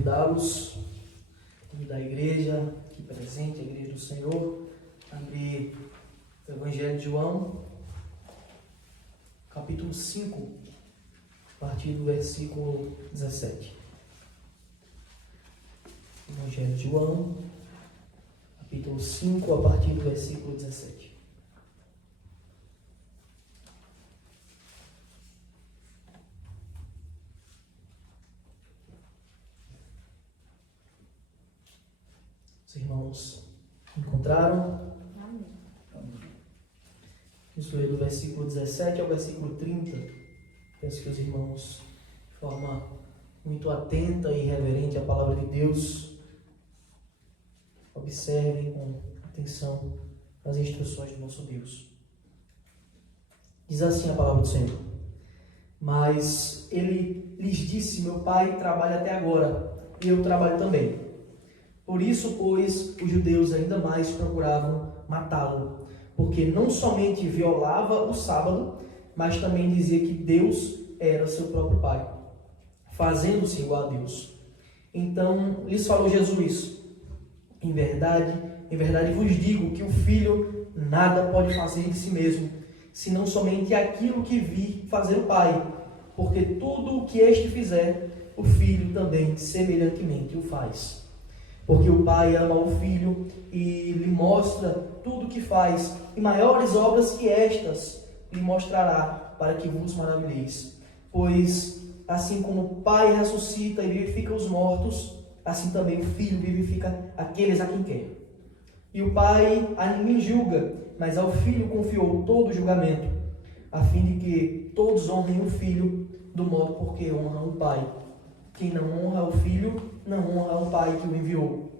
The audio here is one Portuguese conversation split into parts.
convidá-los, da igreja aqui presente, a igreja do Senhor, a abrir o Evangelho de João, capítulo 5, a partir do versículo 17. Evangelho de João, capítulo 5, a partir do versículo 17. Os irmãos encontraram? Amém. Isso é do versículo 17 ao versículo 30. Penso que os irmãos, de forma muito atenta e reverente à palavra de Deus, observem com atenção as instruções do nosso Deus. Diz assim a palavra do Senhor: Mas ele lhes disse: Meu pai trabalha até agora, e eu trabalho também. Por isso, pois, os judeus ainda mais procuravam matá-lo, porque não somente violava o sábado, mas também dizia que Deus era seu próprio pai, fazendo-se igual a Deus. Então lhes falou Jesus: Em verdade vos digo que o Filho nada pode fazer de si mesmo, senão somente aquilo que vir fazer o Pai, porque tudo o que este fizer, o Filho também semelhantemente o faz. Porque o Pai ama o Filho e lhe mostra tudo o que faz, e maiores obras que estas lhe mostrará, para que vos maravilheis. Pois assim como o Pai ressuscita e vivifica os mortos, assim também o Filho vivifica aqueles a quem quer. E o Pai a ninguém julga, mas ao Filho confiou todo o julgamento, a fim de que todos honrem o Filho do modo porque honram o Pai. Quem não honra o Filho, não honra o Pai que o enviou.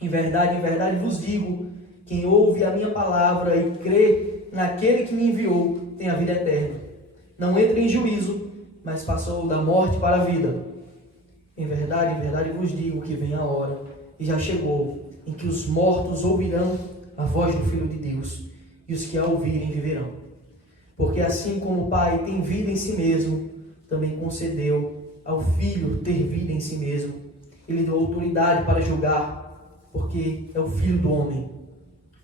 Em verdade vos digo, quem ouve a minha palavra e crê naquele que me enviou, tem a vida eterna. Não entra em juízo, mas passou da morte para a vida. Em verdade vos digo que vem a hora, e já chegou, em que os mortos ouvirão a voz do Filho de Deus, e os que a ouvirem viverão. Porque assim como o Pai tem vida em si mesmo, também concedeu ao Filho ter vida em si mesmo. Ele deu autoridade para julgar, porque é o Filho do homem.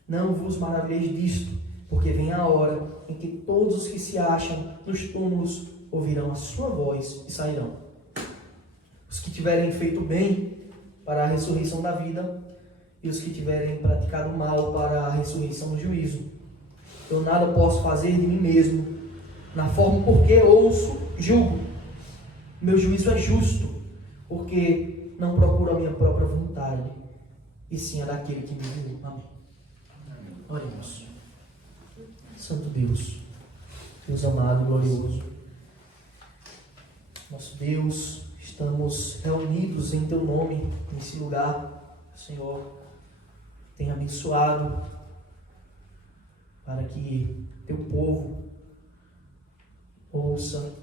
Não vos maravilheis disto, porque vem a hora em que todos os que se acham nos túmulos ouvirão a sua voz e sairão. Os que tiverem feito bem para a ressurreição da vida, e os que tiverem praticado mal para a ressurreição do juízo. Eu nada posso fazer de mim mesmo, na forma porque ouço, julgo. Meu juízo é justo, porque não procuro a minha própria vontade, e sim a daquele que me enviou. Amém. Oremos. Santo Deus, Deus amado e glorioso, nosso Deus, estamos reunidos em Teu nome, nesse lugar, Senhor, tem abençoado, para que Teu povo ouça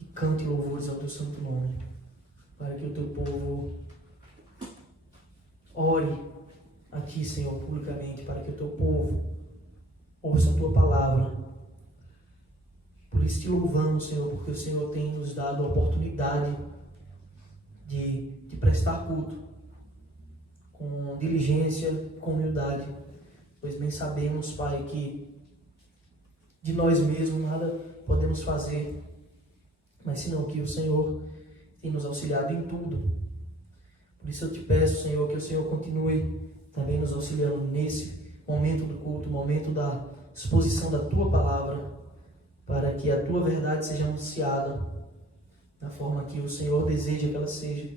e cante louvores ao Teu santo nome, para que o Teu povo ore a Ti, Senhor, publicamente, para que o Teu povo ouça a Tua palavra. Por isso Te louvamos, Senhor, porque o Senhor tem nos dado a oportunidade de prestar culto com diligência, com humildade, pois bem sabemos, Pai, que de nós mesmos nada podemos fazer, mas senão que o Senhor tem nos auxiliado em tudo. Por isso eu Te peço, Senhor, que o Senhor continue também nos auxiliando nesse momento do culto, momento da exposição da Tua palavra, para que a Tua verdade seja anunciada da forma que o Senhor deseja que ela seja,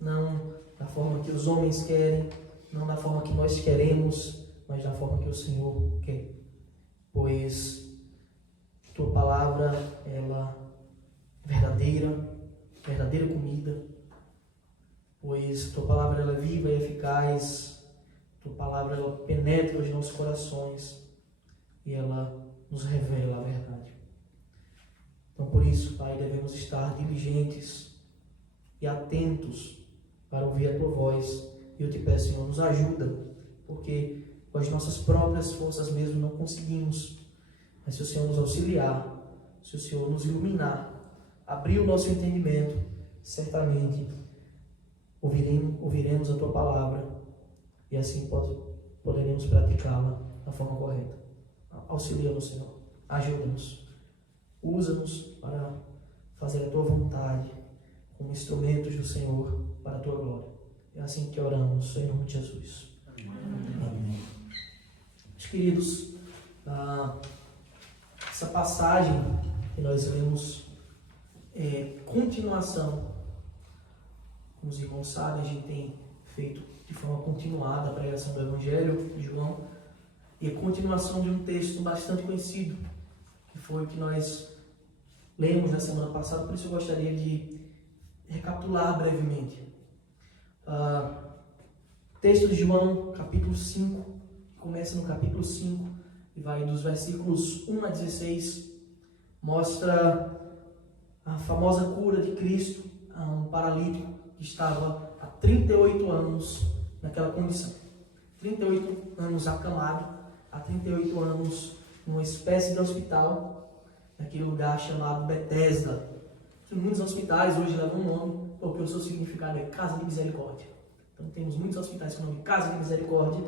não da forma que os homens querem, não da forma que nós queremos, mas da forma que o Senhor quer. Pois Tua palavra, ela é verdadeira comida, pois Tua palavra ela é viva e eficaz, Tua palavra ela penetra os nossos corações e ela nos revela a verdade. Então, por isso, Pai, devemos estar diligentes e atentos para ouvir a Tua voz. E eu Te peço, Senhor, nos ajuda, porque com as nossas próprias forças mesmo não conseguimos. Mas se o Senhor nos auxiliar, se o Senhor nos iluminar, abrir o nosso entendimento, certamente ouviremos a Tua palavra e assim poderemos praticá-la da forma correta. Auxilia-nos, Senhor. Ajuda-nos. Usa-nos para fazer a Tua vontade como instrumentos do Senhor para a Tua glória. É assim que oramos, em nome de Jesus. Amém. Meus queridos, essa passagem que nós lemos é continuação. Como os irmãos sabem, a gente tem feito de forma continuada a pregação do Evangelho de João, e a continuação de um texto bastante conhecido, que foi o que nós lemos na semana passada, por isso eu gostaria de recapitular brevemente. Texto de João, capítulo 5, começa no capítulo 5 e vai dos versículos 1 a 16, mostra a famosa cura de Cristo a um paralítico que estava há 38 anos naquela condição. 38 anos acamado, há 38 anos numa espécie de hospital, naquele lugar chamado Betesda. Muitos hospitais hoje levam um nome, porque o seu significado é Casa de Misericórdia. Então temos muitos hospitais com o nome Casa de Misericórdia,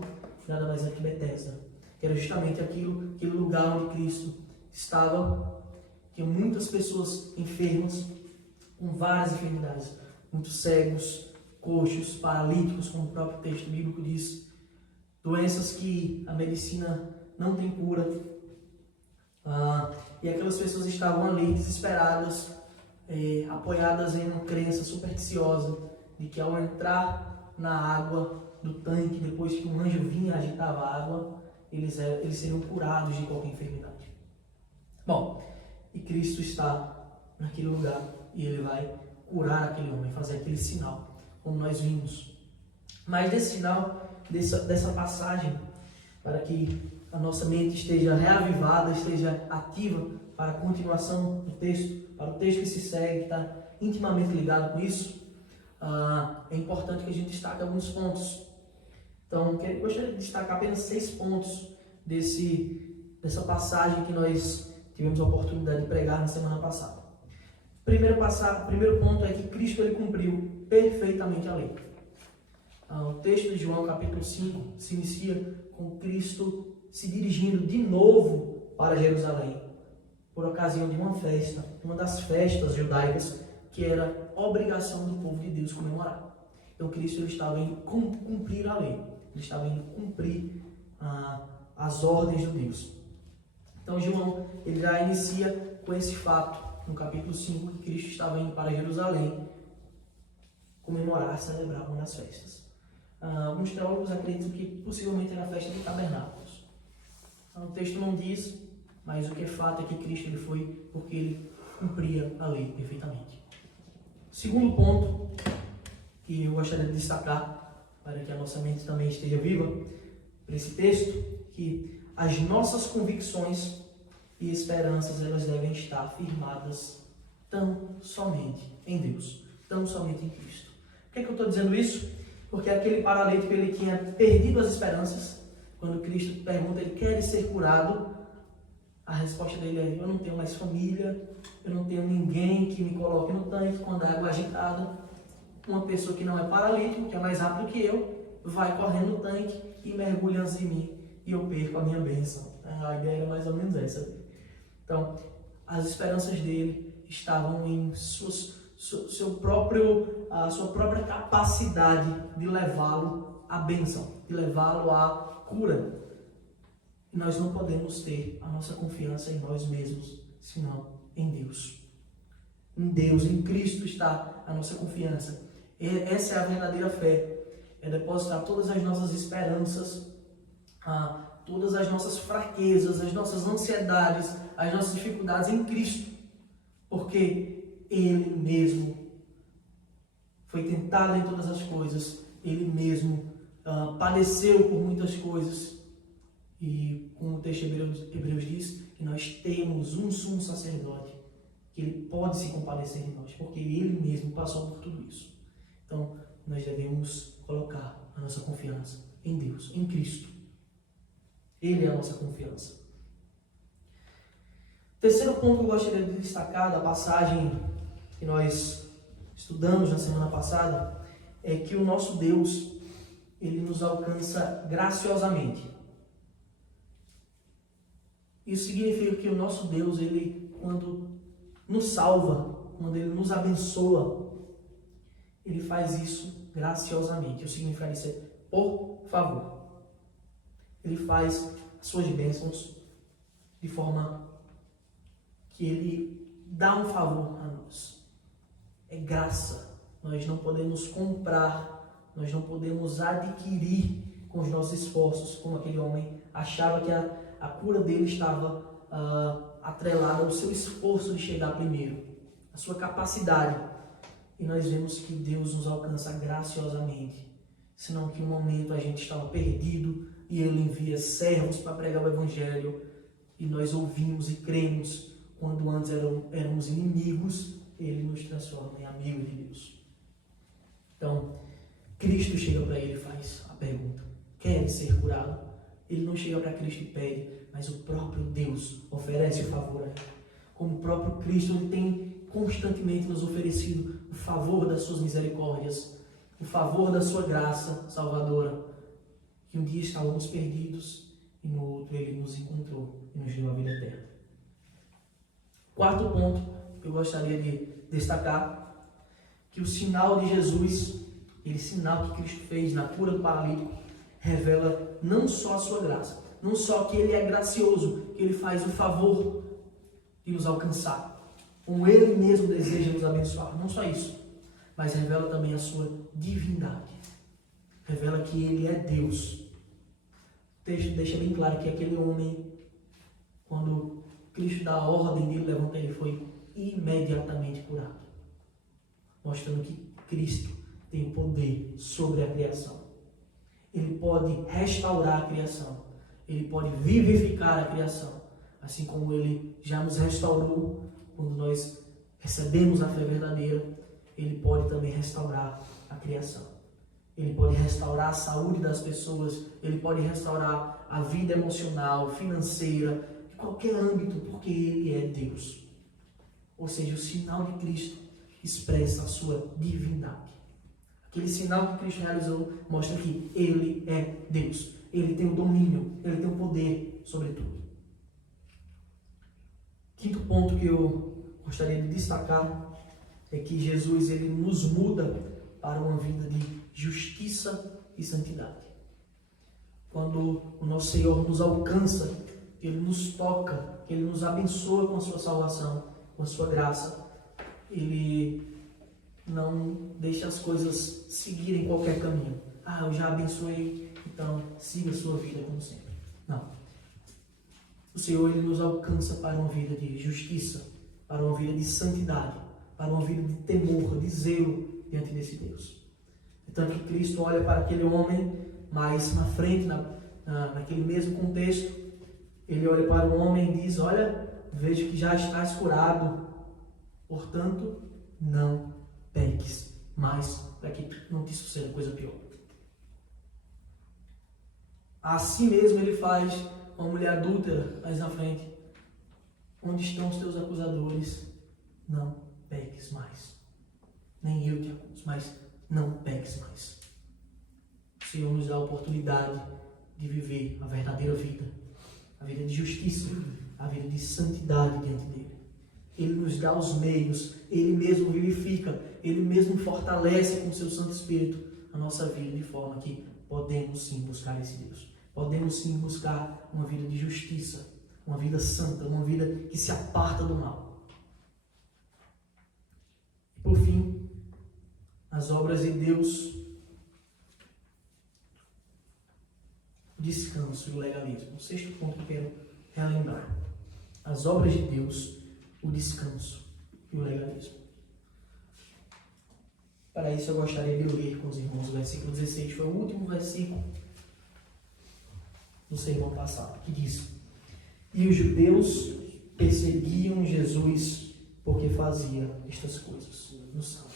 nada mais é que Betesda, que era justamente aquele lugar onde Cristo estava, que muitas pessoas enfermas, com várias enfermidades, muitos cegos, coxos, paralíticos, como o próprio texto bíblico diz, doenças que a medicina não tem cura, e aquelas pessoas estavam ali desesperadas, apoiadas em uma crença supersticiosa de que ao entrar na água do tanque, depois que um anjo vinha e agitava a água, eles seriam curados de qualquer enfermidade. Bom, e Cristo está naquele lugar e Ele vai curar aquele homem, fazer aquele sinal, como nós vimos. Mas desse sinal, dessa passagem, para que a nossa mente esteja reavivada, esteja ativa para a continuação do texto, para o texto que se segue, que está intimamente ligado com isso, é importante que a gente destaque alguns pontos. Então, eu gostaria de destacar apenas 6 pontos dessa passagem que nós tivemos a oportunidade de pregar na semana passada. Primeiro ponto é que Cristo ele cumpriu perfeitamente a lei. O texto de João, capítulo 5, se inicia com Cristo se dirigindo de novo para Jerusalém, por ocasião de uma festa, uma das festas judaicas, que era obrigação do povo de Deus comemorar. Então Cristo ele estava em cumprir a lei, ele estava em cumprir as ordens de Deus. Então João ele já inicia com esse fato, no capítulo 5, que Cristo estava indo para Jerusalém comemorar, celebrar uma das festas. Alguns teólogos acreditam que possivelmente era a festa de tabernáculos. O texto não diz, mas o que é fato é que Cristo ele foi porque ele cumpria a lei perfeitamente. Segundo ponto que eu gostaria de destacar, para que a nossa mente também esteja viva, para esse texto, que as nossas convicções e esperanças elas devem estar firmadas tão somente em Deus, tão somente em Cristo. Por que é que eu estou dizendo isso? Porque aquele paralítico ele tinha perdido as esperanças. Quando Cristo pergunta, ele quer ser curado, a resposta dele é: eu não tenho mais família, eu não tenho ninguém que me coloque no tanque quando a água é agitada. Uma pessoa que não é paralítico, que é mais rápido que eu, vai correndo no tanque e mergulha antes de mim e eu perco a minha bênção. A ideia era mais ou menos essa. Então, as esperanças dele estavam em sua própria capacidade de levá-lo à bênção, de levá-lo à cura. E nós não podemos ter a nossa confiança em nós mesmos, senão em Deus. Em Deus, em Cristo está a nossa confiança. Essa é a verdadeira fé. É depositar todas as nossas esperanças, todas as nossas fraquezas, as nossas ansiedades, as nossas dificuldades em Cristo. Porque Ele mesmo foi tentado em todas as coisas. Ele mesmo padeceu por muitas coisas. E como o texto de Hebreus diz, que nós temos um sumo sacerdote, que ele pode se compadecer de nós, porque ele mesmo passou por tudo isso. Então, nós devemos colocar a nossa confiança em Deus, em Cristo. Ele é a nossa confiança. Terceiro ponto que eu gostaria de destacar da passagem que nós estudamos na semana passada é que o nosso Deus, ele nos alcança graciosamente. Isso significa que o nosso Deus, ele, quando nos salva, quando ele nos abençoa, ele faz isso graciosamente. O significado disso é por favor. Ele faz as suas bênçãos de forma que ele dá um favor a nós. É graça. Nós não podemos comprar, nós não podemos adquirir com os nossos esforços, como aquele homem achava que a cura dele estava atrelada ao seu esforço de chegar primeiro, a sua capacidade. E nós vemos que Deus nos alcança graciosamente, senão que um momento a gente estava perdido e Ele envia servos para pregar o Evangelho e nós ouvimos e cremos, quando antes éramos inimigos, Ele nos transforma em amigos de Deus. Então, Cristo chega para ele e faz a pergunta: quer ser curado? Ele não chega para Cristo e pede, mas o próprio Deus oferece o favor a ele. Como o próprio Cristo, ele tem constantemente nos oferecido o favor das suas misericórdias, o favor da sua graça salvadora, que um dia estávamos perdidos e no outro ele nos encontrou e nos deu a vida eterna. Quarto ponto que eu gostaria de destacar, que o sinal de Jesus, aquele sinal que Cristo fez na cura do paralítico, revela não só a sua graça, não só que ele é gracioso, que ele faz o favor de nos alcançar, como ele mesmo deseja nos abençoar, não só isso, mas revela também a sua divindade, revela que ele é Deus. O texto deixa bem claro que aquele homem, quando Cristo dá a ordem dele levantar, ele foi imediatamente curado, mostrando que Cristo tem poder sobre a criação. Ele pode restaurar a criação, ele pode vivificar a criação, assim como ele já nos restaurou quando nós recebemos a fé verdadeira. Ele pode também restaurar a criação. Ele pode restaurar a saúde das pessoas, ele pode restaurar a vida emocional, financeira, de qualquer âmbito, porque ele é Deus. Ou seja, o sinal de Cristo expressa a sua divindade. Aquele sinal que Cristo realizou mostra que ele é Deus. Ele tem o domínio, ele tem o poder sobre tudo. Quinto ponto que eu gostaria de destacar é que Jesus ele nos muda para uma vida de justiça e santidade. Quando o nosso Senhor nos alcança, ele nos toca, ele nos abençoa com a sua salvação, com a sua graça, ele não deixa as coisas seguirem qualquer caminho. Eu já abençoei, então siga a sua vida como sempre. Não. O Senhor ele nos alcança para uma vida de justiça, para uma vida de santidade, para uma vida de temor, de zelo diante desse Deus. Tanto que Cristo olha para aquele homem, mas na frente, naquele mesmo contexto, ele olha para o homem e diz: olha, vejo que já estás curado, portanto, não peques mais, para que não te suceda coisa pior. Assim mesmo ele faz uma mulher adúltera mais na frente. Onde estão os teus acusadores? Não peques mais. Nem eu te acuso, mas não peques mais. O Senhor nos dá a oportunidade de viver a verdadeira vida, a vida de justiça, a vida de santidade diante dele. Ele nos dá os meios, ele mesmo vivifica, ele mesmo fortalece com o seu Santo Espírito a nossa vida, de forma que podemos sim buscar esse Deus. Podemos sim buscar uma vida de justiça, uma vida santa, uma vida que se aparta do mal. E por fim, as obras de Deus, o descanso e o legalismo. O sexto ponto que eu quero relembrar. As obras de Deus, o descanso e o legalismo. Para isso eu gostaria de ler com os irmãos o versículo 16, foi o último versículo do sermão passado, que diz: e os judeus perseguiam Jesus porque fazia estas coisas no sábado.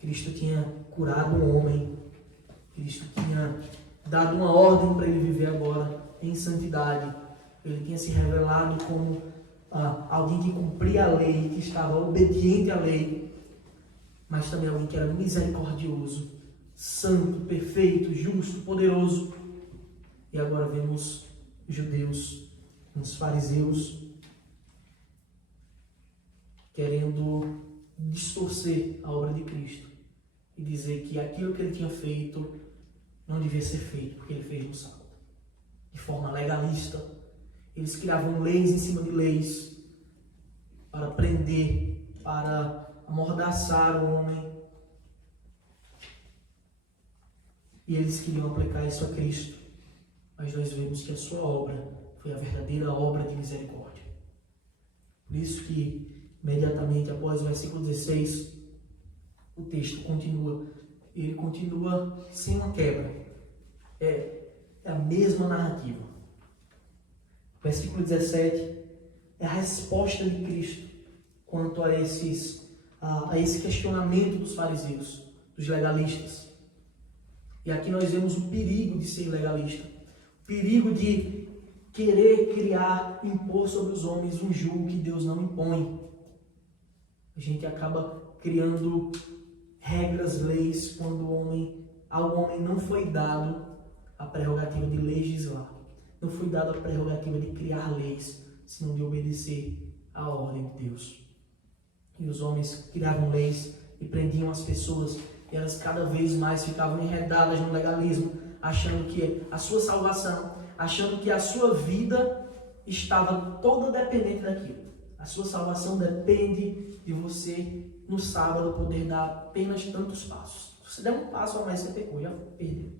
Cristo tinha curado um homem, Cristo tinha dado uma ordem para ele viver agora em santidade. Ele tinha se revelado como alguém que cumpria a lei, que estava obediente à lei. mas também alguém que era misericordioso, santo, perfeito, justo, poderoso. E agora vemos os judeus, os fariseus, querendo distorcer a obra de Cristo e dizer que aquilo que ele tinha feito não devia ser feito, porque ele fez no sábado. De forma legalista, eles criavam leis em cima de leis para prender, para amordaçar o homem. E eles queriam aplicar isso a Cristo. Mas nós vemos que a sua obra foi a verdadeira obra de misericórdia. Por isso que, imediatamente após o versículo 16, o texto continua. Ele continua sem uma quebra. É a mesma narrativa. Versículo 17 é a resposta de Cristo quanto a esse questionamento dos fariseus, dos legalistas. E aqui nós vemos o perigo de ser legalista, o perigo de querer impor sobre os homens um jugo que Deus não impõe. A gente acaba criando regras, leis, quando ao homem não foi dado a prerrogativa de legislar, não foi dada a prerrogativa de criar leis, senão de obedecer à ordem de Deus. E os homens criavam leis e prendiam as pessoas, e elas cada vez mais ficavam enredadas no legalismo, achando que a sua salvação, achando que a sua vida estava toda dependente daquilo. A sua salvação depende de você, no sábado, poder dar apenas tantos passos. Se você der um passo a mais, você pecou, já perdeu.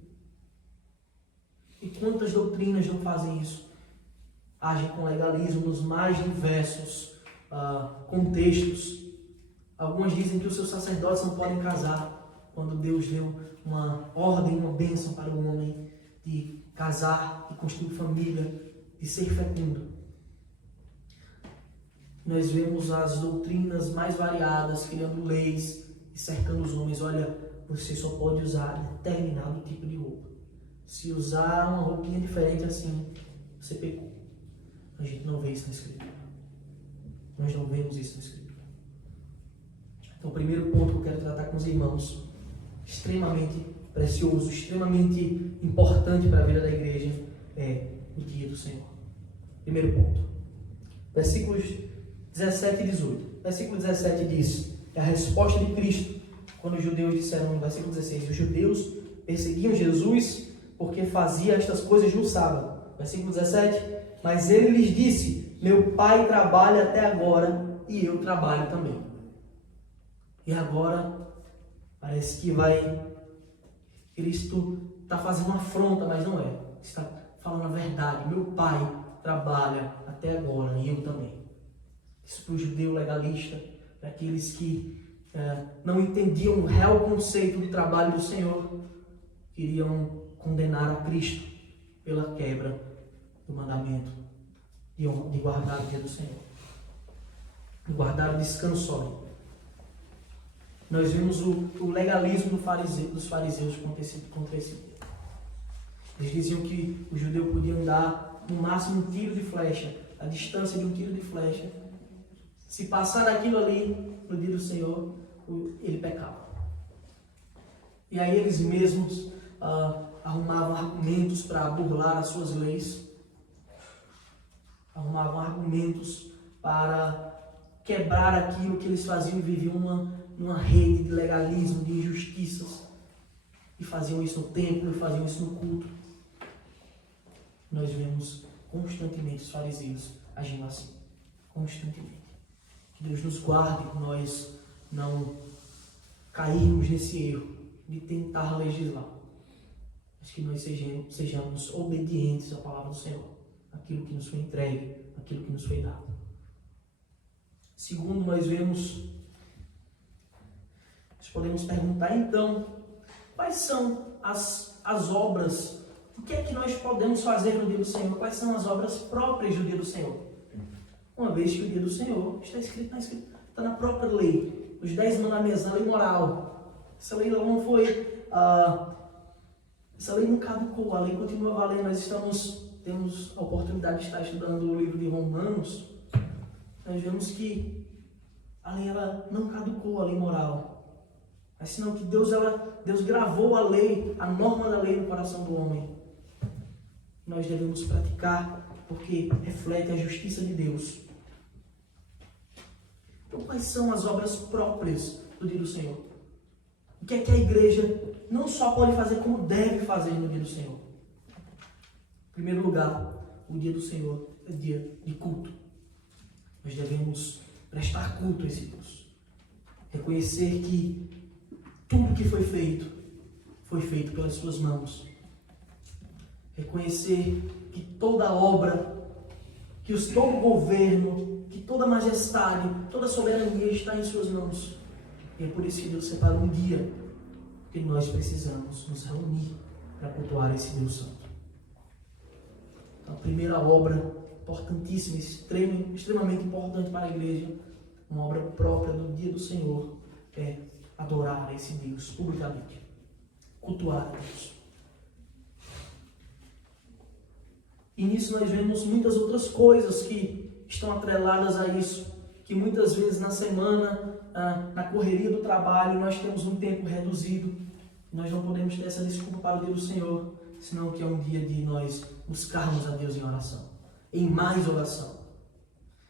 E quantas doutrinas não fazem isso? Agem com legalismo nos mais diversos contextos. Algumas dizem que os seus sacerdotes não podem casar, quando Deus deu uma ordem, uma bênção para o homem de casar, de construir família, de ser fecundo. Nós vemos as doutrinas mais variadas, criando leis e cercando os homens. Olha, você só pode usar determinado tipo de roupa. Se usar uma roupinha diferente assim, você pecou. A gente não vê isso na Escritura. Nós não vemos isso na Escritura. Então, o primeiro ponto que eu quero tratar com os irmãos, extremamente precioso, extremamente importante para a vida da igreja, é o dia do Senhor. Primeiro ponto. Versículos 17 e 18. Versículo 17 diz, é a resposta de Cristo, quando os judeus disseram no versículo 16, os judeus perseguiam Jesus porque fazia estas coisas no sábado. Versículo 17, mas ele lhes disse, meu pai trabalha até agora e eu trabalho também. E agora, parece que Cristo está fazendo uma afronta, mas não é. Está falando a verdade. Meu pai trabalha até agora e eu também. Isso para o judeu legalista, para aqueles que não entendiam o real conceito do trabalho do Senhor, queriam condenar a Cristo pela quebra do mandamento de guardar o dia do Senhor, de guardar o descanso sólido. Nós vemos o legalismo dos fariseus contra esse dia. Eles diziam que o judeu podia andar no máximo um tiro de flecha, a distância de um tiro de flecha. Se passar daquilo ali no dia do Senhor, ele pecava. E aí eles mesmos arrumavam argumentos para burlar as suas leis, arrumavam argumentos para quebrar aquilo que eles faziam e viviam numa rede de legalismo, de injustiças, e faziam isso no templo, e faziam isso no culto. Nós vemos constantemente os fariseus agindo assim, constantemente. Que Deus nos guarde que nós não cairmos nesse erro de tentar legislar, mas que nós sejamos obedientes à palavra do Senhor, aquilo que nos foi entregue, aquilo que nos foi dado. Segundo, nós podemos perguntar então, quais são as obras, o que é que nós podemos fazer no dia do Senhor? Quais são as obras próprias do dia do Senhor? Uma vez que o dia do Senhor está escrito está na própria lei, os 10 mandamentos, na lei moral. Essa lei não foi, essa lei não caducou, a lei continua valendo. Nós temos a oportunidade de estar estudando o livro de Romanos. Nós vemos que a lei ela não caducou, a lei moral. Mas senão que Deus gravou a lei, a norma da lei no coração do homem. Nós devemos praticar porque reflete a justiça de Deus. Então, quais são as obras próprias do dia do Senhor? O que é que a igreja não só pode fazer, como deve fazer no dia do Senhor? Em primeiro lugar, o dia do Senhor é dia de culto. Nós devemos prestar culto a esse Deus. Reconhecer que tudo que foi feito pelas suas mãos. Reconhecer que toda obra, que todo governo, que toda majestade, toda soberania está em suas mãos. E é por isso que Deus separou um dia que nós precisamos nos reunir para cultuar esse Deus Santo. Então, a primeira obra importantíssima, extremamente importante para a igreja, uma obra própria do dia do Senhor, é adorar a esse Deus publicamente, cultuar a Deus. E nisso nós vemos muitas outras coisas que estão atreladas a isso, que muitas vezes na semana, na correria do trabalho, nós temos um tempo reduzido. Nós não podemos ter essa desculpa para o dia do Senhor, senão que é um dia de nós buscarmos a Deus em oração, em mais oração.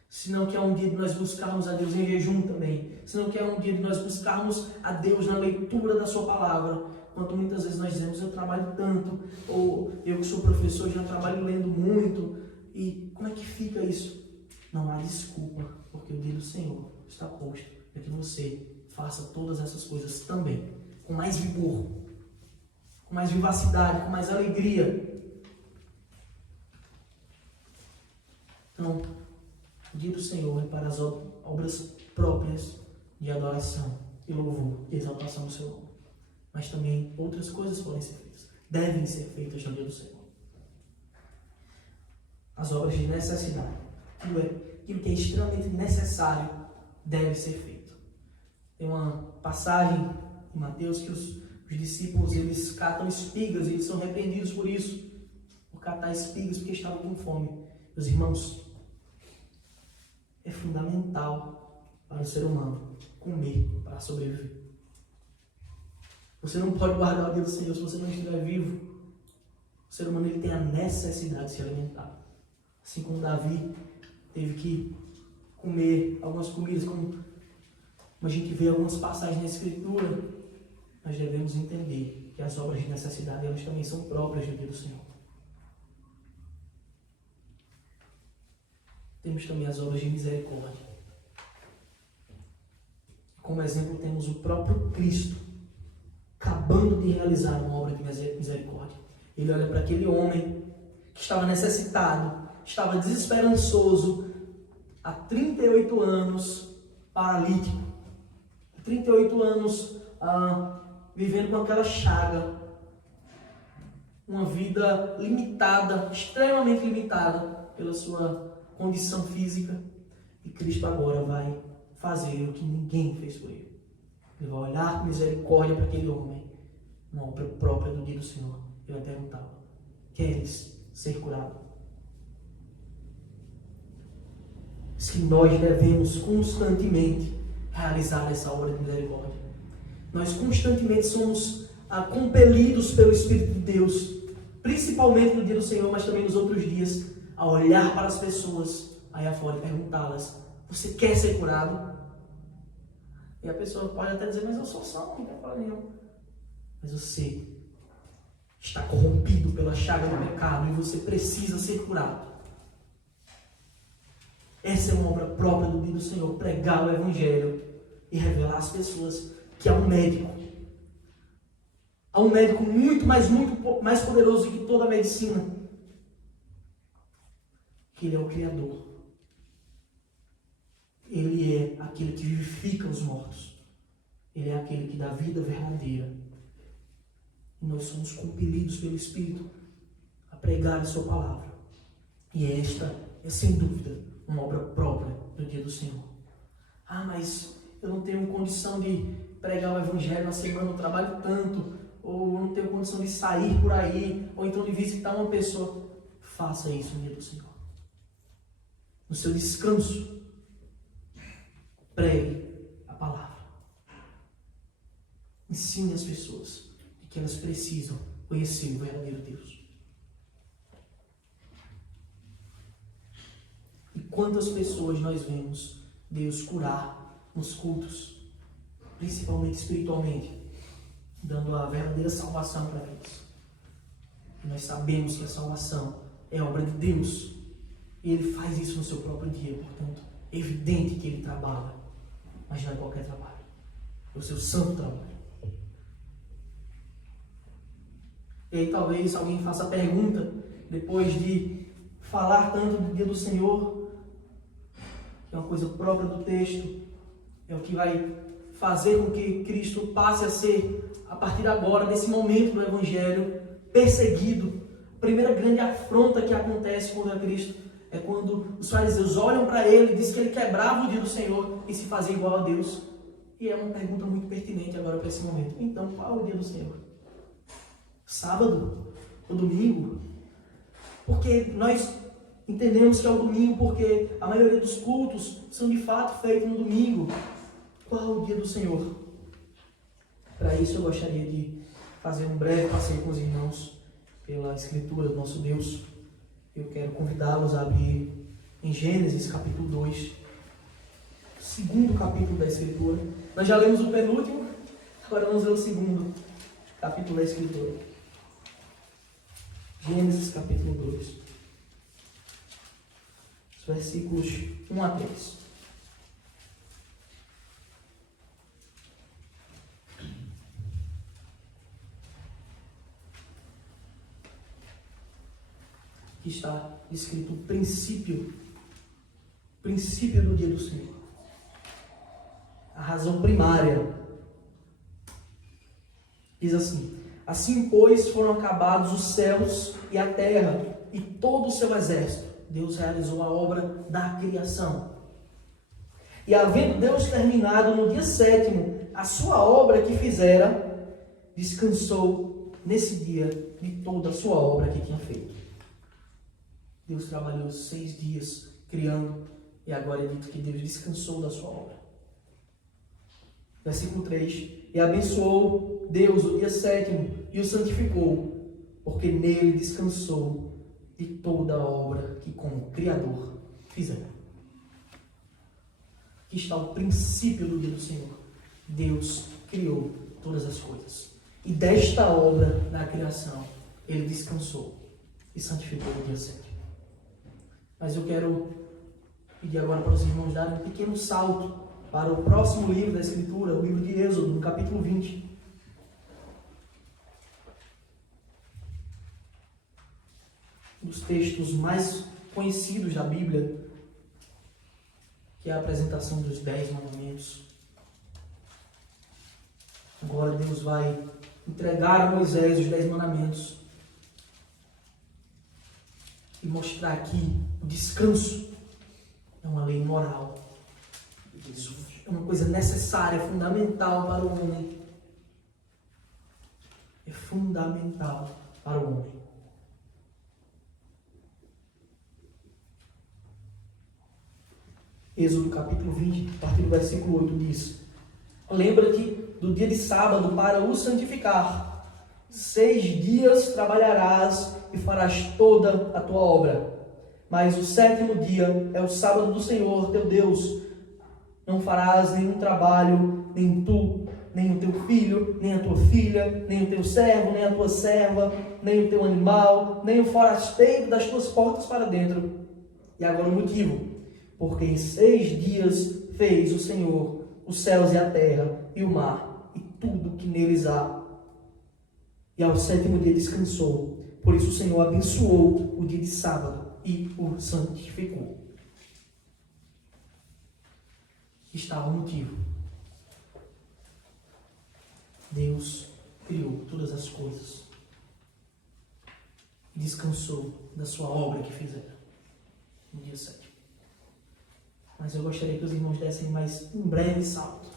Senão que é um dia de nós buscarmos a Deus em jejum também. Senão que é um dia de nós buscarmos a Deus na leitura da sua palavra. Quanto muitas vezes nós dizemos, eu trabalho tanto, ou eu que sou professor já trabalho lendo muito. E como é que fica isso? Não há desculpa, porque o dia do Senhor está posto para que você faça todas essas coisas também, com mais vigor, com mais vivacidade, com mais alegria. Então, o dia do Senhor é para as obras próprias de adoração e louvor e exaltação do seu nome. Mas também outras coisas podem ser feitas, devem ser feitas no dia do Senhor. As obras de necessidade, aquilo que é extremamente necessário, deve ser feito. Tem uma passagem em Mateus que os discípulos, eles catam espigas e eles são repreendidos por isso, por catar espigas porque estavam com fome. Meus irmãos, é fundamental para o ser humano comer para sobreviver. Você não pode guardar o dia do Senhor se você não estiver vivo. O ser humano ele tem a necessidade de se alimentar. Assim como Davi teve que comer algumas comidas, como a gente vê algumas passagens na Escritura, nós devemos entender que as obras de necessidade elas também são próprias do dia do Senhor. Temos também as obras de misericórdia. Como exemplo, temos o próprio Cristo, acabando de realizar uma obra de misericórdia. Ele olha para aquele homem que estava necessitado, estava desesperançoso, há 38 anos, paralítico. 38 anos vivendo com aquela chaga. Uma vida limitada, extremamente limitada pela sua condição física. E Cristo agora vai fazer o que ninguém fez por ele. Ele vai olhar com misericórdia para aquele homem, uma obra própria do dia do Senhor. Ele vai perguntar: queres ser curado? Diz que nós devemos constantemente realizar essa obra de misericórdia. Nós constantemente somos compelidos pelo Espírito de Deus, principalmente no dia do Senhor, mas também nos outros dias, a olhar para as pessoas aí afora e perguntá-las: você quer ser curado? E a pessoa pode até dizer: mas eu sou salvo, não tem problema nenhum. Mas você está corrompido pela chaga do pecado e você precisa ser curado. Essa é uma obra própria do dia do Senhor, pregar o Evangelho e revelar às pessoas que há um médico. Há um médico muito mais poderoso que toda a medicina. Que Ele é o Criador. Ele é aquele que vivifica os mortos. Ele é aquele que dá vida verdadeira. E nós somos compelidos pelo Espírito a pregar a sua palavra. E esta é, sem dúvida, uma obra própria do dia do Senhor. Mas eu não tenho condição de pregar o Evangelho na semana, eu trabalho tanto, ou eu não tenho condição de sair por aí, ou então de visitar uma pessoa. Faça isso no dia do Senhor. No seu descanso, pregue a palavra. Ensine as pessoas de que elas precisam conhecer o verdadeiro Deus. E quantas pessoas nós vemos Deus curar nos cultos, principalmente espiritualmente, dando a verdadeira salvação para eles. E nós sabemos que a salvação é obra de Deus. E Ele faz isso no seu próprio dia, portanto, é evidente que Ele trabalha. Mas não é qualquer trabalho. É o seu santo trabalho. E aí talvez alguém faça a pergunta, depois de falar tanto do dia do Senhor, que é uma coisa própria do texto, é o que vai fazer com que Cristo passe a ser, a partir de agora, desse momento do Evangelho, perseguido. A primeira grande afronta que acontece contra Cristo é quando os fariseus olham para Ele e dizem que Ele quebrava o dia do Senhor e se fazia igual a Deus. E é uma pergunta muito pertinente agora para esse momento. Então, qual é o dia do Senhor? Sábado? Ou domingo? Porque nós entendemos que é o domingo porque a maioria dos cultos são de fato feitos no domingo. Qual é o dia do Senhor? Para isso eu gostaria de fazer um breve passeio com os irmãos pela Escritura do nosso Deus. Eu quero convidá-los a abrir em Gênesis capítulo 2, segundo capítulo da Escritura. Nós já lemos o penúltimo, agora vamos ler o segundo capítulo da Escritura. Gênesis capítulo 2, os versículos 1 a 3. Aqui está escrito o princípio do dia do Senhor. A razão primária. Diz assim: assim, pois, foram acabados os céus e a terra e todo o seu exército. Deus realizou a obra da criação. E havendo Deus terminado no dia 7º a sua obra que fizera, descansou nesse dia de toda a sua obra que tinha feito. Deus trabalhou 6 dias criando, e agora é dito que Deus descansou da sua obra. Versículo 3: e abençoou Deus o dia 7º e o santificou, porque nele descansou de toda a obra que como Criador fizera. Aqui está o princípio do dia do Senhor. Deus criou todas as coisas. E desta obra da criação, Ele descansou e santificou o dia 7º. Mas eu quero pedir agora para os irmãos darem um pequeno salto para o próximo livro da Escritura, o livro de Êxodo, no capítulo 20. Um dos textos mais conhecidos da Bíblia, que é a apresentação dos 10 mandamentos. Agora Deus vai entregar a Moisés os 10 mandamentos e mostrar aqui o descanso. É uma lei moral. Isso é uma coisa necessária, fundamental para o homem. É fundamental para o homem. Êxodo capítulo 20, a partir do versículo 8 diz: lembra-te do dia de sábado para o santificar. 6 dias trabalharás e farás toda a tua obra. Mas o 7º dia é o sábado do Senhor teu Deus. Não farás nenhum trabalho, nem tu, nem o teu filho, nem a tua filha, nem o teu servo, nem a tua serva, nem o teu animal, nem o forasteiro das tuas portas para dentro. E agora o motivo: porque em 6 dias fez o Senhor os céus e a terra e o mar e tudo que neles há. E ao 7º dia descansou. Por isso o Senhor abençoou o dia de sábado e o santificou. Está o motivo. Deus criou todas as coisas e descansou da sua obra que fizera no dia 7º. Mas eu gostaria que os irmãos dessem mais um breve salto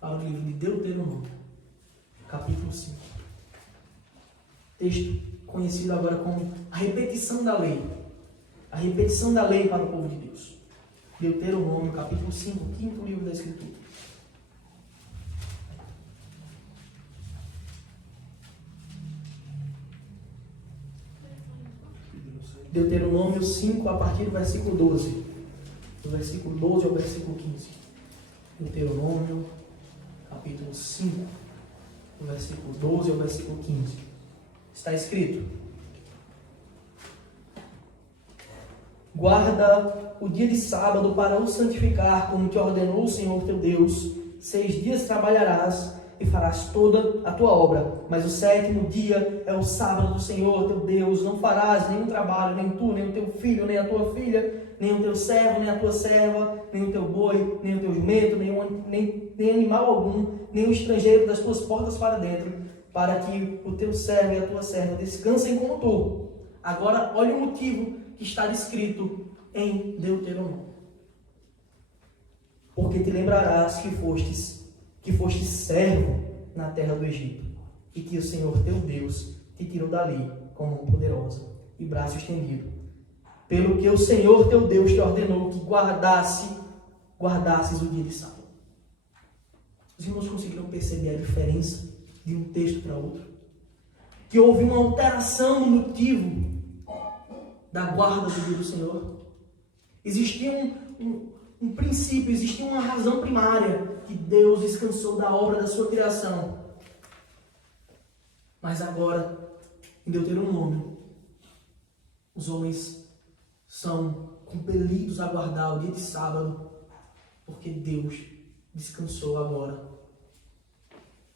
para o livro de Deuteronômio, capítulo 5. Texto conhecido agora como a repetição da lei. A repetição da lei para o povo de Deus. Deuteronômio, capítulo 5, quinto livro da Escritura. Deuteronômio 5, a partir do versículo 12. Do versículo 12 ao versículo 15. Deuteronômio, capítulo 5, do versículo 12 ao versículo 15. Está escrito: guarda o dia de sábado para o santificar, como te ordenou o Senhor teu Deus. 6 dias trabalharás e farás toda a tua obra, mas o 7º dia é o sábado do Senhor teu Deus. Não farás nenhum trabalho, nem tu, nem o teu filho, nem a tua filha, nem o teu servo, nem a tua serva, nem o teu boi, nem o teu jumento, nem animal algum, nem o estrangeiro das tuas portas para dentro, para que o teu servo e a tua serva descansem como tu. Agora, olha o motivo que está descrito em Deuteronômio. Porque te lembrarás que fostes servo na terra do Egito, e que o Senhor teu Deus te tirou dali com mão poderosa e braço estendido. Pelo que o Senhor teu Deus te ordenou que guardasses o dia de sábado. Os irmãos conseguiram perceber a diferença de um texto para outro? Que houve uma alteração no motivo da guarda do dia do Senhor. Existia um princípio, existia uma razão primária, que Deus descansou da obra da sua criação. Mas agora, em Deuteronômio, os homens são compelidos a guardar o dia de sábado, porque Deus descansou agora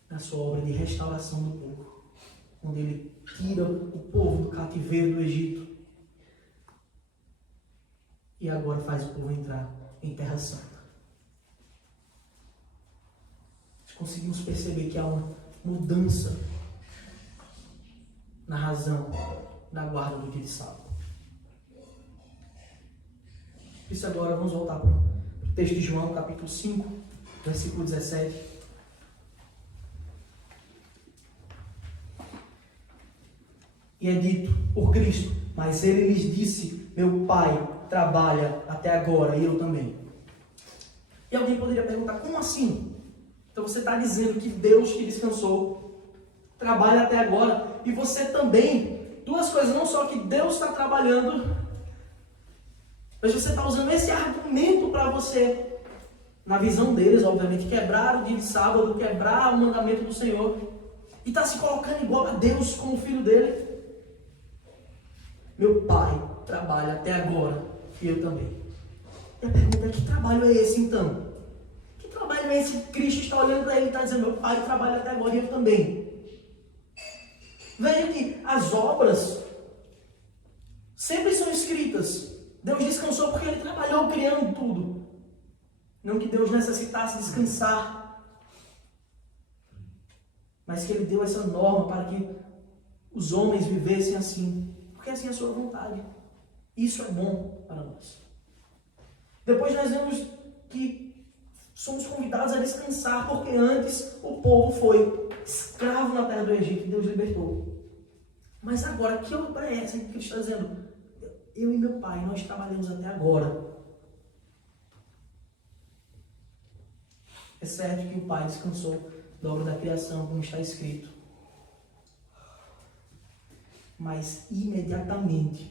na sua obra de restauração do povo, onde Ele tira o povo do cativeiro do Egito e agora faz o povo entrar em Terra Santa. Conseguimos perceber que há uma mudança na razão da guarda do dia de sábado. Por isso agora vamos voltar para o texto de João, capítulo 5, versículo 17. E é dito por Cristo: mas ele lhes disse, meu Pai trabalha até agora e eu também. E alguém poderia perguntar, como assim? Então você está dizendo que Deus que descansou trabalha até agora e você também. Duas coisas, não só que Deus está trabalhando, mas você está usando esse argumento para você, na visão deles, obviamente, quebrar o dia de sábado, quebrar o mandamento do Senhor e está se colocando igual a Deus como filho dele. Meu Pai trabalha até agora e eu também. E a pergunta é: que trabalho é esse então? Que trabalho é esse? Cristo está olhando para ele e está dizendo: meu Pai trabalha até agora e eu também. Veja que as obras sempre são escritas. Deus descansou porque Ele trabalhou criando tudo. Não que Deus necessitasse descansar, mas que Ele deu essa norma para que os homens vivessem assim, porque assim é a sua vontade. Isso é bom para nós. Depois nós vemos que somos convidados a descansar, porque antes o povo foi escravo na terra do Egito e Deus libertou. Mas agora, que obra é essa que Cristo está dizendo? Eu e meu Pai, nós trabalhamos até agora. É certo que o Pai descansou da obra da criação, como está escrito. Mas imediatamente,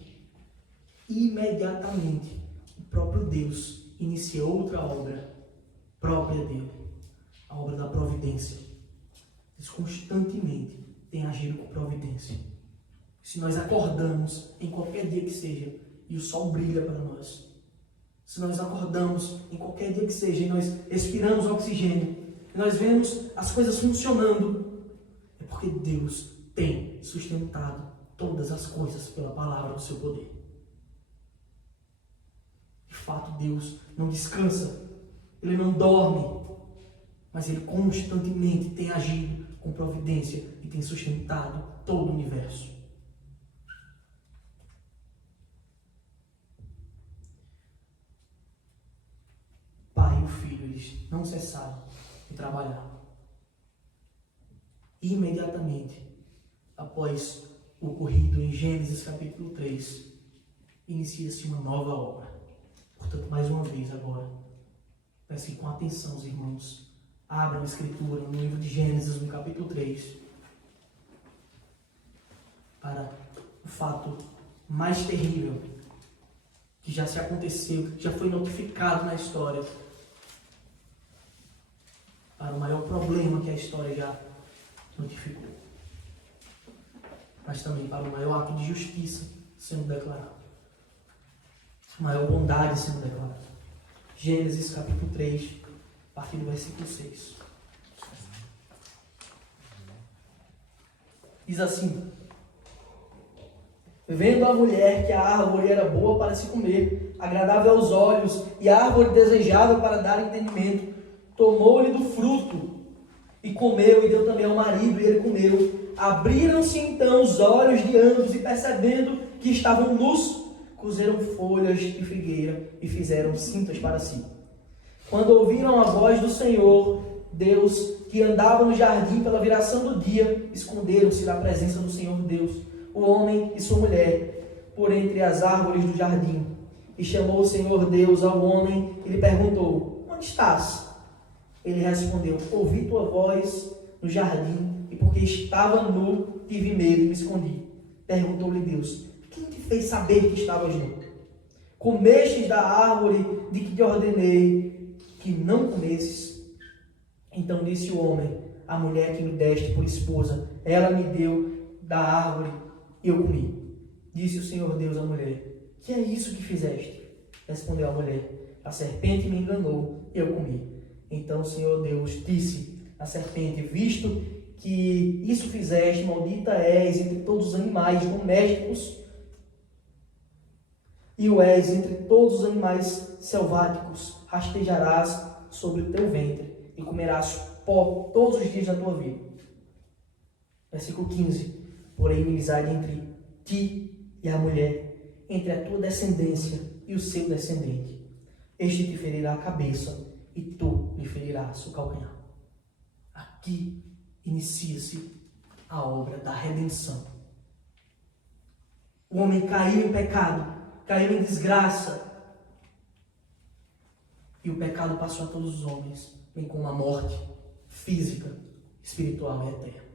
o próprio Deus iniciou outra obra própria dele, a obra da providência. Deus constantemente tem agido com providência. Se nós acordamos em qualquer dia que seja e o sol brilha para nós, se nós acordamos em qualquer dia que seja e nós respiramos oxigênio, e nós vemos as coisas funcionando, é porque Deus tem sustentado todas as coisas pela palavra do seu poder. De fato, Deus não descansa, Ele não dorme, mas Ele constantemente tem agido com providência e tem sustentado todo o universo. Pai e o Filho, eles não cessaram de trabalhar. Imediatamente após o ocorrido em Gênesis capítulo 3, inicia-se uma nova obra. Portanto, mais uma vez agora, peço que com atenção os irmãos abram a Escritura no livro de Gênesis, no capítulo 3, para o fato mais terrível que já se aconteceu, que já foi notificado na história, para o maior problema que a história já notificou, mas também para o maior ato de justiça sendo declarado, a maior bondade sendo declarada. Gênesis capítulo 3, a partir do versículo 6. Diz assim: vendo a mulher que a árvore era boa para se comer, agradável aos olhos, e a árvore desejável para dar entendimento, tomou-lhe do fruto, e comeu, e deu também ao marido, e ele comeu. Abriram-se então os olhos de ambos, e percebendo que estavam nus, cozeram folhas de figueira, e fizeram cintas para si. Quando ouviram a voz do Senhor Deus, que andava no jardim pela viração do dia, esconderam-se da presença do Senhor Deus, o homem e sua mulher, por entre as árvores do jardim. E chamou o Senhor Deus ao homem e lhe perguntou: onde estás? Ele respondeu: ouvi tua voz no jardim, e porque estava nu, tive medo e me escondi. Perguntou-lhe Deus: quem te fez saber que estavas nu? Comestes da árvore de que te ordenei que não comesses? Então disse o homem: a mulher que me deste por esposa, ela me deu da árvore e eu comi. Disse o Senhor Deus à mulher: que é isso que fizeste? Respondeu a mulher: a serpente me enganou e eu comi. Então o Senhor Deus disse à serpente: visto que isso fizeste, maldita és entre todos os animais domésticos e o és entre todos os animais selváticos. Rastejarás sobre o teu ventre e comerás pó todos os dias da tua vida. Versículo 15. Porém, inimizade entre ti e a mulher, entre a tua descendência e o seu descendente. Este te ferirá a cabeça e tu lhe ferirás o calcanhar. Aqui inicia-se a obra da redenção. O homem caiu em pecado, caiu em desgraça, e o pecado passou a todos os homens, bem como a morte física, espiritual e eterna.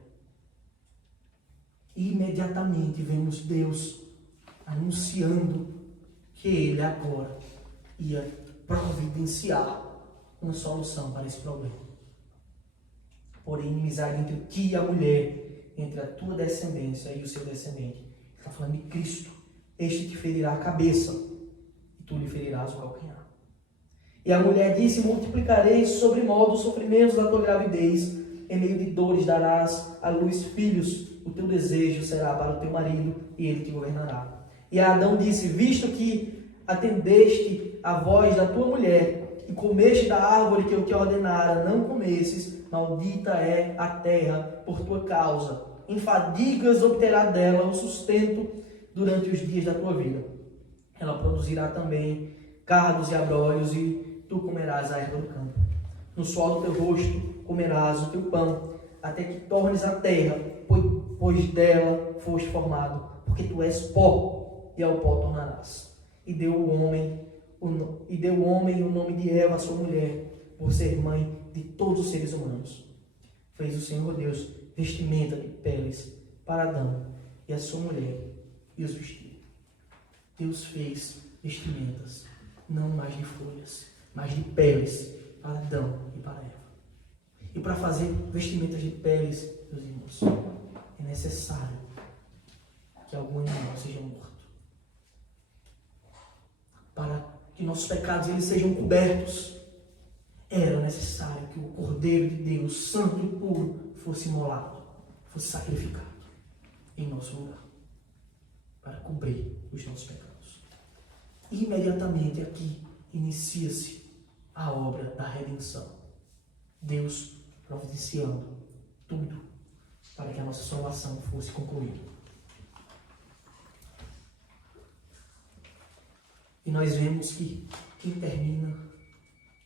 E imediatamente vemos Deus anunciando que Ele agora ia providenciar uma solução para esse problema. Porém, inimizade entre ti e a mulher, entre a tua descendência e o seu descendente. Ele está falando de Cristo. Este te ferirá a cabeça e tu lhe ferirás o calcanhar. E a mulher disse: multiplicarei sobre modo os sofrimentos da tua gravidez, em meio de dores darás à luz filhos, o teu desejo será para o teu marido, e ele te governará. E Adão disse: visto que atendeste a voz da tua mulher, e comeste da árvore que eu te ordenara, não comesses, maldita é a terra por tua causa. Em fadigas obterá dela o sustento durante os dias da tua vida. Ela produzirá também cardos e abrolhos, e tu comerás a erva do campo. No suor do teu rosto comerás o teu pão, até que tornes a terra, pois dela foste formado, porque tu és pó, e ao pó tornarás. E deu o homem o nome de Eva, a sua mulher, por ser mãe de todos os seres humanos. Fez o Senhor Deus vestimenta de peles para Adão e a sua mulher, e os vestiu. Deus fez vestimentas, não mais de folhas, mas de peles para Adão e para Eva. E para fazer vestimentas de peles, meus irmãos, é necessário que algum animal seja morto. Para que nossos pecados eles sejam cobertos, era necessário que o Cordeiro de Deus, santo e puro, fosse imolado, fosse sacrificado em nosso lugar, para cobrir os nossos pecados. E imediatamente aqui inicia-se a obra da redenção. Deus providenciando tudo para que a nossa salvação fosse concluída. E nós vemos que quem termina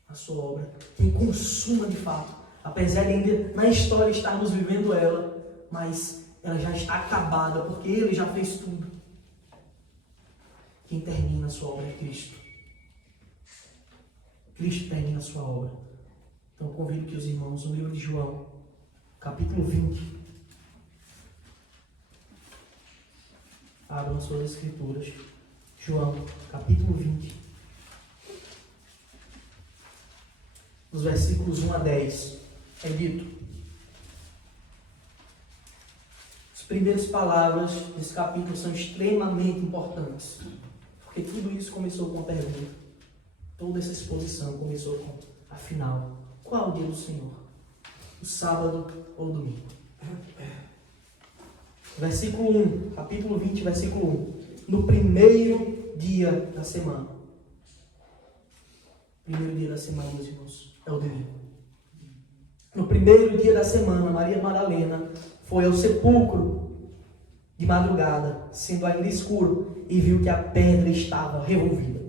a sua obra, quem consuma de fato, apesar de ainda na história estarmos vivendo ela, mas ela já está acabada, porque Ele já fez tudo. Quem termina a sua obra é Cristo. Cristo termina a sua obra. Então convido que os irmãos, no livro de João, capítulo 20, Abram suas escrituras. João, capítulo 20. Os versículos 1 a 10. É dito. As primeiras palavras desse capítulo são extremamente importantes. Porque tudo isso começou com uma pergunta. Toda essa exposição começou com: afinal, qual é o dia do Senhor? O sábado ou o domingo? Versículo 1, capítulo 20, versículo 1. No primeiro dia da semana. Primeiro dia da semana, meus irmãos, é o domingo. No primeiro dia da semana, Maria Madalena foi ao sepulcro de madrugada, sendo ainda escuro, e viu que a pedra estava revolvida.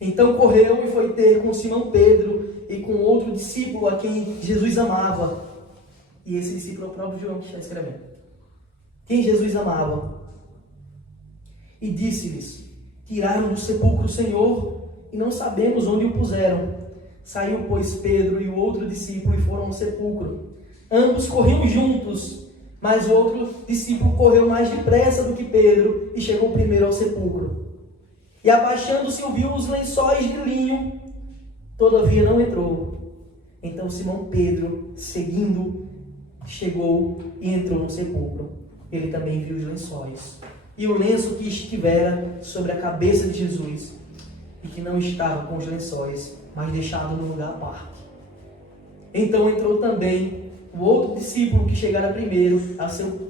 Então correu e foi ter com Simão Pedro e com outro discípulo a quem Jesus amava. E esse discípulo é o próprio João que está escrevendo. Quem Jesus amava. E disse-lhes: tiraram do sepulcro o Senhor e não sabemos onde o puseram. Saiu, pois, Pedro e o outro discípulo e foram ao sepulcro. Ambos corriam juntos, mas o outro discípulo correu mais depressa do que Pedro e chegou primeiro ao sepulcro. E abaixando-se, viu os lençóis de linho, todavia não entrou. Então Simão Pedro, seguindo, chegou e entrou no sepulcro. Ele também viu os lençóis e o lenço que estivera sobre a cabeça de Jesus, e que não estava com os lençóis, mas deixado no lugar à parte. Então entrou também o outro discípulo que chegara primeiro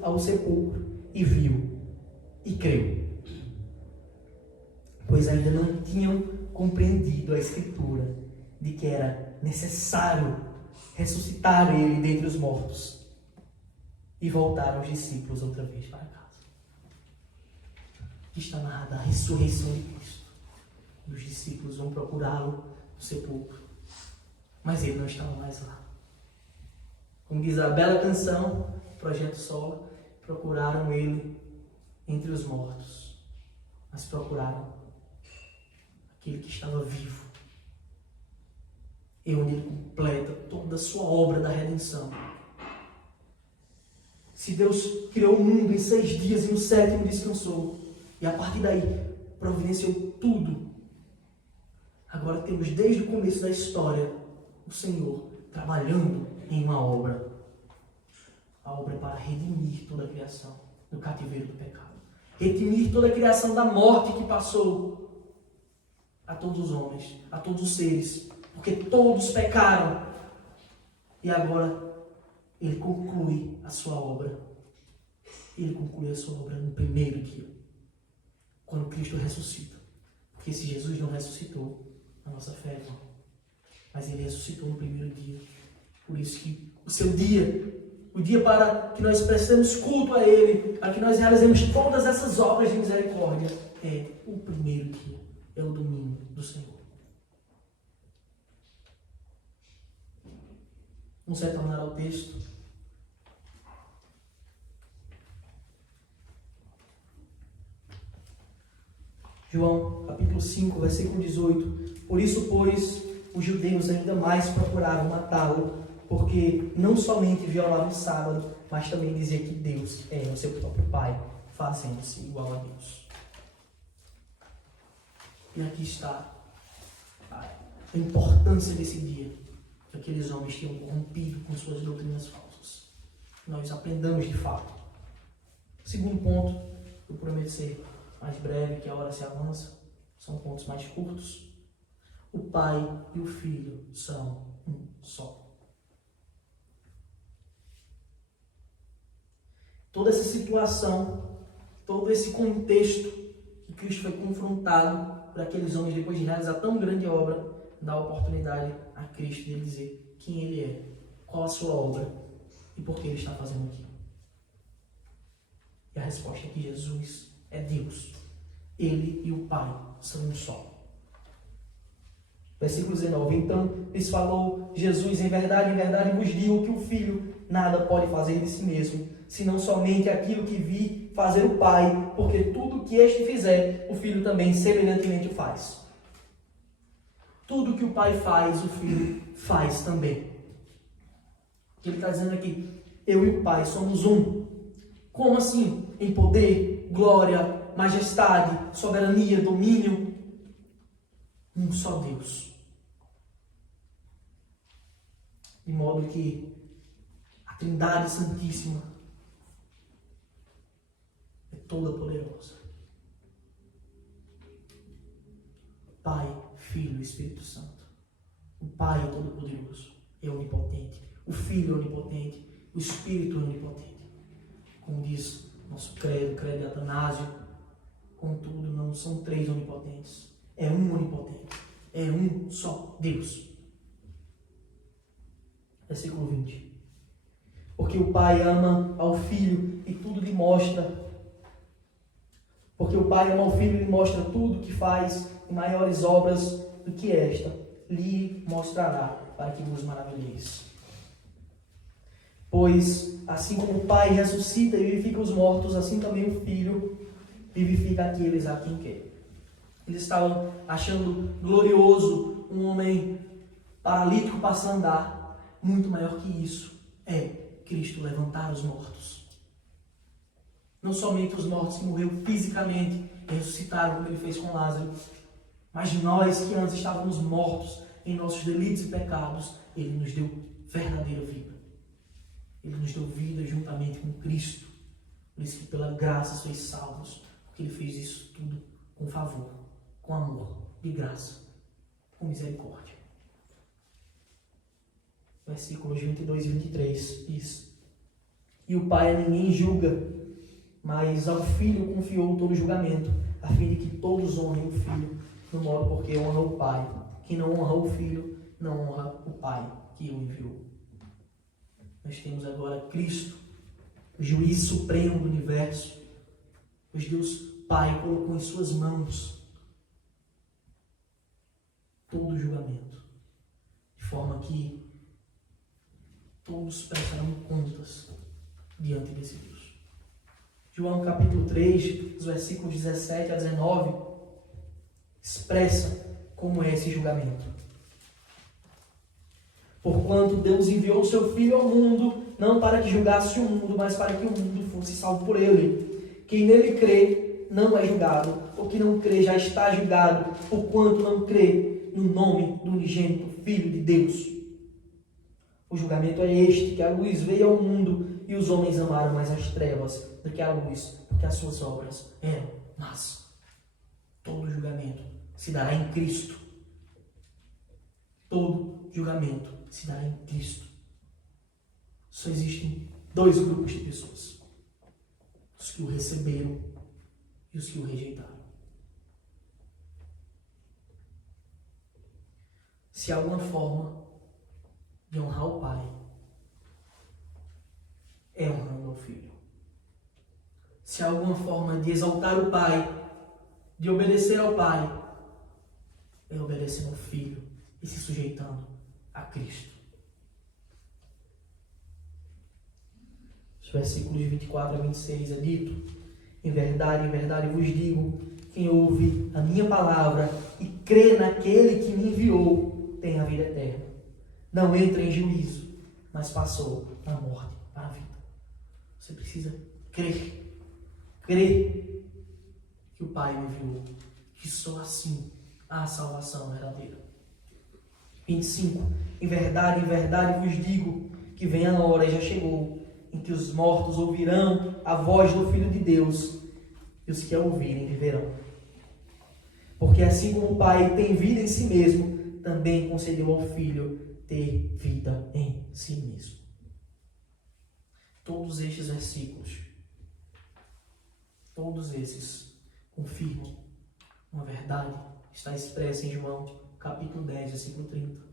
ao sepulcro e viu e creu, pois ainda não tinham compreendido a Escritura de que era necessário ressuscitar ele dentre os mortos. E voltaram os discípulos outra vez para casa. Aqui está narrada a ressurreição de Cristo. E os discípulos vão procurá-lo no sepulcro, mas ele não estava mais lá. Como diz a bela canção, Projeto Solo, procuraram ele entre os mortos, mas procuraram aquele que estava vivo, e onde ele completa toda a sua obra da redenção. Se Deus criou o mundo em 6 dias e no 7º descansou, e a partir daí providenciou tudo, agora temos desde o começo da história o Senhor trabalhando em uma obra. A obra é para redimir toda a criação do cativeiro do pecado. Redimir toda a criação da morte que passou a todos os homens, a todos os seres, porque todos pecaram. E agora Ele conclui a sua obra. Ele conclui a sua obra no primeiro dia, quando Cristo ressuscita. Porque se Jesus não ressuscitou, a nossa fé é vã. Mas Ele ressuscitou no primeiro dia. Por isso que o seu dia, o dia para que nós prestemos culto a Ele, para que nós realizemos todas essas obras de misericórdia, é o primeiro dia, é o domingo do Senhor. Vamos retornar ao texto. João, capítulo 5, versículo 18. Por isso, pois, os judeus ainda mais procuraram matá-lo, porque não somente violava o sábado, mas também dizia que Deus é o seu próprio Pai, fazendo-se igual a Deus. E aqui está a importância desse dia, que aqueles homens tinham corrompido com suas doutrinas falsas. Nós aprendamos de fato. Segundo ponto, eu prometo ser mais breve, que a hora se avança, são pontos mais curtos. O Pai e o Filho são um só. Toda essa situação, todo esse contexto que Cristo foi confrontado por aqueles homens depois de realizar tão grande obra, dá a oportunidade a Cristo de ele dizer quem Ele é, qual a sua obra e por que Ele está fazendo aquilo. E a resposta é que Jesus é Deus. Ele e o Pai são um só. Versículo 19. Então lhes falou Jesus: em verdade vos digo que o Filho nada pode fazer de si mesmo, senão somente aquilo que vi fazer o Pai, porque tudo que este fizer, o Filho também semelhantemente o faz. Tudo que o Pai faz, o Filho faz também. Ele está dizendo aqui: eu e o Pai somos um. Como assim? Em poder, glória, majestade, soberania, domínio. Um só Deus. De modo que a Trindade Santíssima é toda poderosa. Pai, Filho e Espírito Santo. O Pai é todo poderoso, é onipotente. O Filho é onipotente, o Espírito é onipotente. Como diz nosso credo, credo de Atanásio, contudo não são três onipotentes, é um onipotente, é um só Deus. Versículo 20. Porque o Pai ama ao Filho e tudo lhe mostra. Porque o Pai ama ao Filho e lhe mostra tudo que faz, e maiores obras do que esta lhe mostrará, para que vos maravilheis. Pois, assim como o Pai ressuscita e vivifica os mortos, assim também o Filho vivifica aqueles a quem quer. Eles estavam achando glorioso um homem paralítico passando a andar. Muito maior que isso é Cristo levantar os mortos. Não somente os mortos que morreram fisicamente e ressuscitaram, como ele fez com Lázaro, mas nós que antes estávamos mortos em nossos delitos e pecados, ele nos deu verdadeira vida. Ele nos deu vida juntamente com Cristo. Por isso que pela graça sois salvos, porque ele fez isso tudo com favor, com amor, de graça, com misericórdia. Versículos 22 e 23 diz: E o Pai a ninguém julga, mas ao Filho confiou todo o julgamento, a fim de que todos honrem o Filho, no modo porque honra o Pai. Quem não honra o Filho, não honra o Pai que o enviou. Nós temos agora Cristo, o juiz supremo do universo. Pois Deus Pai colocou em suas mãos todo o julgamento, de forma que todos prestarão contas diante desse Deus. João capítulo 3, os versículos 17 a 19, expressa como é esse julgamento. Porquanto Deus enviou o seu Filho ao mundo, não para que julgasse o mundo, mas para que o mundo fosse salvo por ele. Quem nele crê não é julgado, o que não crê já está julgado, porquanto não crê no nome do unigênito Filho de Deus. O julgamento é este, que a luz veio ao mundo, e os homens amaram mais as trevas do que a luz, porque as suas obras eram más. Todo julgamento se dará em Cristo. Todo julgamento se dará em Cristo. Só existem dois grupos de pessoas: os que o receberam e os que o rejeitaram. Se há alguma forma de honrar o Pai, é honrando ao Filho. Se há alguma forma de exaltar o Pai, de obedecer ao Pai, é obedecendo ao Filho e se sujeitando a Cristo. Os versículos 24 a 26 é dito: em verdade vos digo, quem ouve a minha palavra e crê naquele que me enviou, tem a vida eterna. Não entra em juízo, mas passou da morte para a vida. Você precisa crer. Crer que o Pai me enviou. Que só assim há salvação verdadeira. 25. Em verdade vos digo que vem a hora, e já chegou, em que os mortos ouvirão a voz do Filho de Deus, e os que a ouvirem viverão. Porque assim como o Pai tem vida em si mesmo, também concedeu ao Filho ter vida em si mesmo. Todos estes versículos, todos esses confirmam uma verdade que está expressa em João capítulo 10, versículo 30.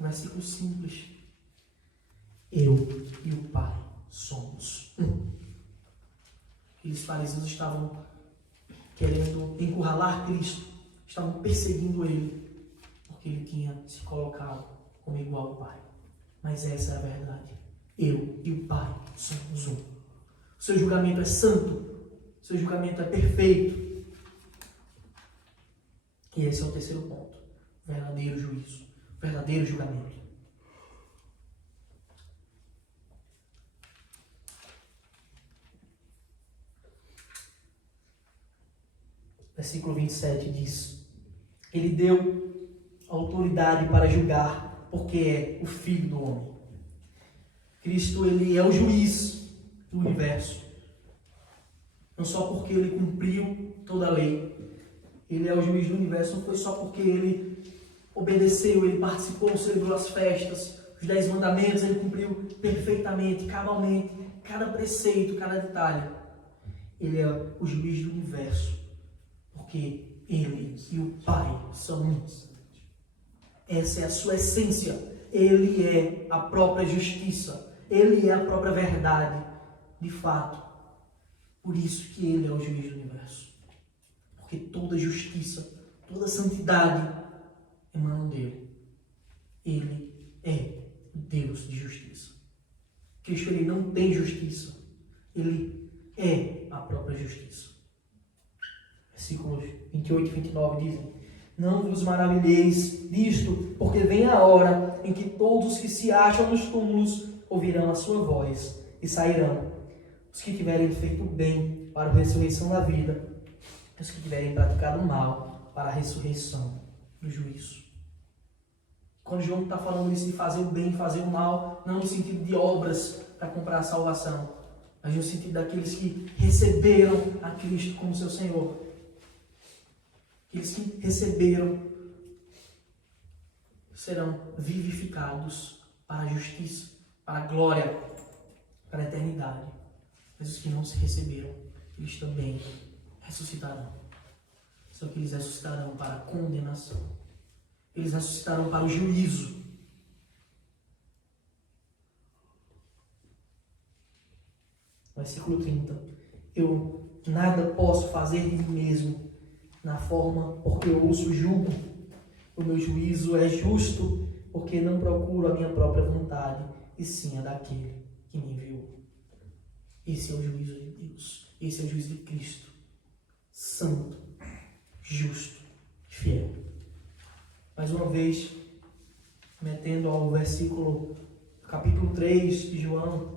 Um versículo simples. Eu e o Pai somos um. Aqueles fariseus estavam querendo encurralar Cristo, estavam perseguindo ele, porque ele tinha se colocado como igual ao Pai. Mas essa é a verdade. Eu e o Pai somos um. O seu julgamento é santo, o seu julgamento é perfeito. E esse é o terceiro ponto. Verdadeiro juízo, verdadeiro julgamento. Versículo 27 diz: Ele deu autoridade para julgar, porque é o Filho do homem. Cristo, ele é o juiz do universo. Não só porque ele cumpriu toda a lei. Ele é o juiz do universo, não foi só porque ele obedeceu, ele participou, celebrou as festas, os 10 mandamentos, ele cumpriu perfeitamente, cabalmente, cada preceito, cada detalhe. Ele é o juiz do universo, porque ele e o Pai são um. Essa é a sua essência. Ele é a própria justiça. Ele é a própria verdade, de fato. Por isso que ele é o juiz do universo. Porque toda justiça, toda santidade emanam dele. Ele é o Deus de justiça. Cristo, ele não tem justiça. Ele é a própria justiça. Versículos 28 e 29 dizem: Não vos maravilheis disto, porque vem a hora em que todos os que se acham nos túmulos ouvirão a sua voz e sairão. Os que tiverem feito bem para a ressurreição da vida, e os que tiverem praticado mal para a ressurreição do juízo. Quando João está falando isso de fazer o bem e fazer o mal, não no sentido de obras para comprar a salvação, mas no sentido daqueles que receberam a Cristo como seu Senhor. Aqueles que receberam serão vivificados para a justiça, para a glória, para a eternidade. Mas os que não se receberam, eles também ressuscitarão. Só que eles ressuscitarão para a condenação. Eles ressuscitarão para o juízo. Versículo 30. Eu nada posso fazer de mim mesmo, na forma porque eu ouço julgo. O meu juízo é justo, porque não procuro a minha própria vontade, e sim a daquele que me enviou. Esse é o juízo de Deus. Esse é o juízo de Cristo. Santo, justo e fiel. Mais uma vez, metendo ao versículo, capítulo 3 de João,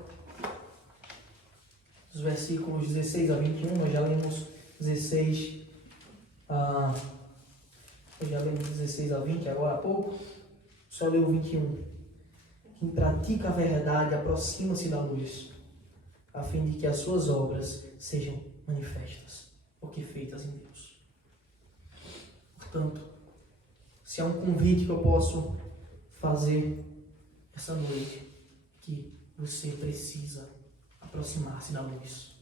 os versículos 16 a 21, nós já lemos 16 a 20 agora há pouco, só leu o 21. Quem pratica a verdade aproxima-se da luz, a fim de que as suas obras sejam manifestas, porque feitas em Deus. Portanto, se há um convite que eu posso fazer essa noite, que você precisa aproximar-se da luz.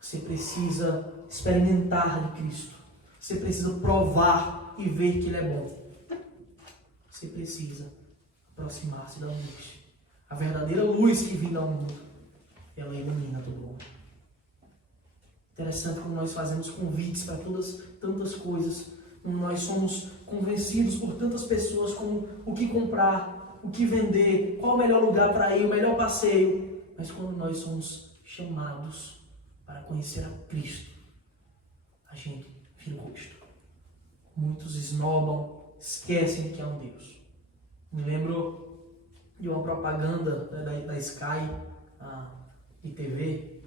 Você precisa experimentar de Cristo. Você precisa provar e ver que Ele é bom. Você precisa aproximar-se da luz. A verdadeira luz que vem ao mundo, ela ilumina todo mundo. Interessante como nós fazemos convites para tantas coisas. Nós somos convencidos por tantas pessoas como o que comprar, o que vender, qual o melhor lugar para ir, o melhor passeio. Mas quando nós somos chamados para conhecer a Cristo, a gente vira o rosto. Muitos esnobam, esquecem que há um Deus. Me lembro de uma propaganda da Sky, de TV,